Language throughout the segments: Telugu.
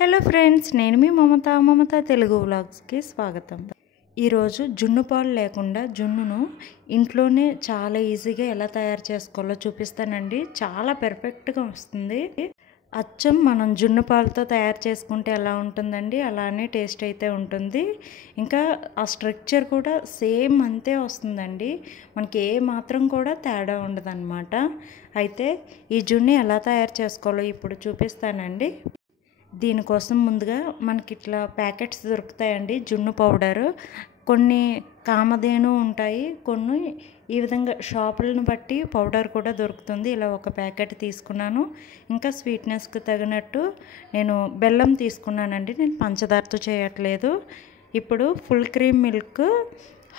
హలో ఫ్రెండ్స్, నేను మీ మమత తెలుగు వ్లాగ్స్కి స్వాగతం. ఈరోజు జున్ను పాలు లేకుండా జున్నును ఇంట్లోనే చాలా ఈజీగా ఎలా తయారు చేసుకోవాలో చూపిస్తానండి. చాలా పర్ఫెక్ట్గా వస్తుంది. అచ్చం మనం జున్ను పాలతో తయారు చేసుకుంటే ఎలా ఉంటుందండి, అలానే టేస్ట్ అయితే ఉంటుంది. ఇంకా ఆ స్ట్రక్చర్ కూడా సేమ్ అంతే వస్తుందండి. మనకి ఏ మాత్రం కూడా తేడా ఉండదన్నమాట. అయితే ఈ జున్ను ఎలా తయారు చేసుకోవాలో ఇప్పుడు చూపిస్తానండి. దీనికోసం ముందుగా మనకి ఇట్లా ప్యాకెట్స్ దొరుకుతాయండి జున్ను పౌడరు. కొన్ని కామధేను ఉంటాయి, కొన్ని ఈ విధంగా షాపులను బట్టి పౌడర్ కూడా దొరుకుతుంది. ఇలా ఒక ప్యాకెట్ తీసుకున్నాను. ఇంకా స్వీట్నెస్కి తగినట్టు నేను బెల్లం తీసుకున్నానండి. నేను పంచదారతో చేయట్లేదు. ఇప్పుడు ఫుల్ క్రీమ్ మిల్క్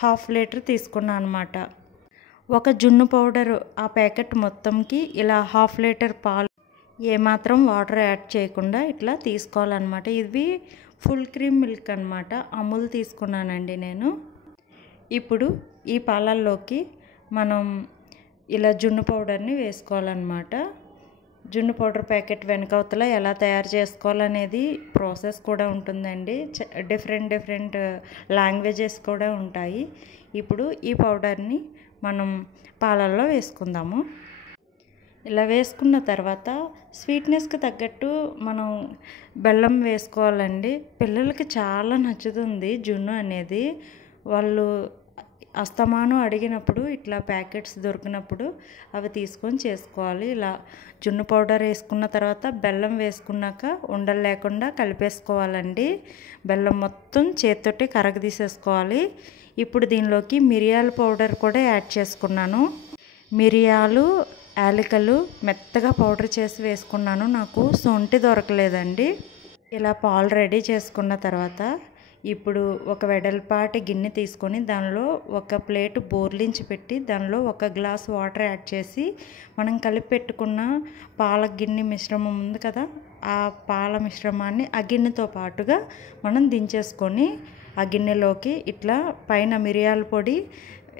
1/2 లీటర్ తీసుకున్నాను అనమాట. ఒక జున్ను పౌడరు ఆ ప్యాకెట్ మొత్తంకి ఇలా 1/2 లీటర్ పాలు ఏమాత్రం వాటర్ యాడ్ చేయకుండా ఇట్లా తీసుకోవాలన్నమాట. ఇది ఫుల్ క్రీమ్ మిల్క్ అనమాట. అమూల్ తీసుకున్నానండి నేను. ఇప్పుడు ఈ పాలల్లోకి మనం ఇలా జున్ను పౌడర్ని వేసుకోవాలన్నమాట. జున్ను పౌడర్ ప్యాకెట్ వెనకవతల ఎలా తయారు చేసుకోవాలనేది ప్రాసెస్ కూడా ఉంటుందండి. డిఫరెంట్ లాంగ్వేజెస్ కూడా ఉంటాయి. ఇప్పుడు ఈ పౌడర్ని మనం పాలల్లో వేసుకుందాము. ఇలా వేసుకున్న తర్వాత స్వీట్నెస్కి తగ్గట్టు మనం బెల్లం వేసుకోవాలండి. పిల్లలకి చాలా నచ్చుతుంది జున్ను అనేది. వాళ్ళు అస్తమానం అడిగినప్పుడు ఇట్లా ప్యాకెట్స్ దొరికినప్పుడు అవి తీసుకొని చేసుకోవాలి. ఇలా జున్ను పౌడర్ వేసుకున్న తర్వాత బెల్లం వేసుకున్నాక ఉండలు లేకుండా కలిపేసుకోవాలండి. బెల్లం మొత్తం చేతితోటి కరగదీసేసుకోవాలి. ఇప్పుడు దీనిలోకి మిరియాల పౌడర్ కూడా యాడ్ చేసుకున్నాను. మిరియాలు, యాలకులు మెత్తగా పౌడర్ చేసి వేసుకున్నాను. నాకు సొంటి దొరకలేదండి. ఇలా పాలు రెడీ చేసుకున్న తర్వాత ఇప్పుడు ఒక వెడల్పాటి గిన్నె తీసుకొని దానిలో ఒక ప్లేట్ బోర్లించి పెట్టి దానిలో 1 గ్లాస్ వాటర్ యాడ్ చేసి మనం కలిపి పెట్టుకున్న పాల గిన్నె మిశ్రమం ఉంది కదా, ఆ పాల మిశ్రమాన్ని ఆ గిన్నెతో పాటుగా మనం దించేసుకొని ఆ గిన్నెలోకి ఇట్లా పైన మిరియాల పొడి,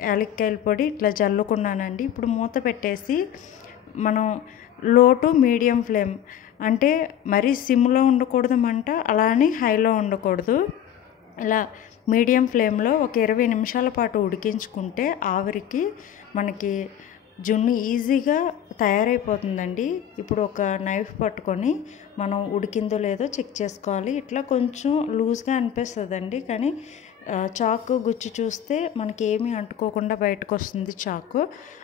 యాలక్కాయల పొడి ఇట్లా జల్లుకున్నానండి. ఇప్పుడు మూత పెట్టేసి మనం లో టు మీడియం ఫ్లేమ్, అంటే మరీ సిమ్లో ఉండకూడదు మంట, అలానే హైలో ఉండకూడదు. ఇలా మీడియం ఫ్లేమ్లో ఒక 20 నిమిషాల పాటు ఉడికించుకుంటే ఆవిరికి మనకి జున్ను ఈజీగా తయారైపోతుందండి. ఇప్పుడు ఒక నైఫ్ పట్టుకొని మనం ఉడికిందో లేదో చెక్ చేసుకోవాలి. ఇట్లా కొంచెం లూజ్గా అనిపిస్తుందండి, కానీ చాకు గుచ్చి చూస్తే మనకి ఏమీ అంటుకోకుండా బయటకు వస్తుంది చాకు.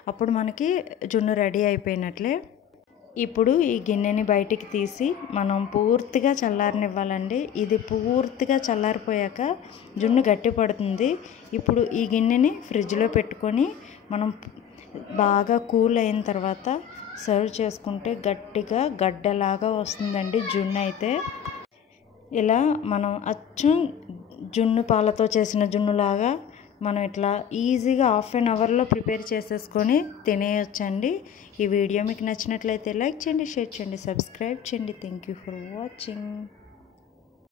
అప్పుడు మనకి జున్ను రెడీ అయిపోయినట్లే. ఇప్పుడు ఈ గిన్నెని బయటికి తీసి మనం పూర్తిగా చల్లారనివ్వాలండి. ఇది పూర్తిగా చల్లారిపోయాక జున్ను గట్టి పడుతుంది. ఇప్పుడు ఈ గిన్నెని ఫ్రిడ్జ్లో పెట్టుకొని మనం బాగా కూల్ అయిన తర్వాత సర్వ్ చేసుకుంటే గట్టిగా గడ్డలాగా వస్తుందండి జున్ను అయితే. ఇలా మనం అచ్చం జున్ను పాలతో చేసిన జున్నులాగా మనం ఇట్లా ఈజీగా 1/2 అవర్లో ప్రిపేర్ చేసేసుకొని తినేయొచ్చండి. ఈ వీడియో మీకు నచ్చినట్లయితే లైక్ చేయండి, షేర్ చేయండి, సబ్స్క్రైబ్ చేయండి. Thank you for watching.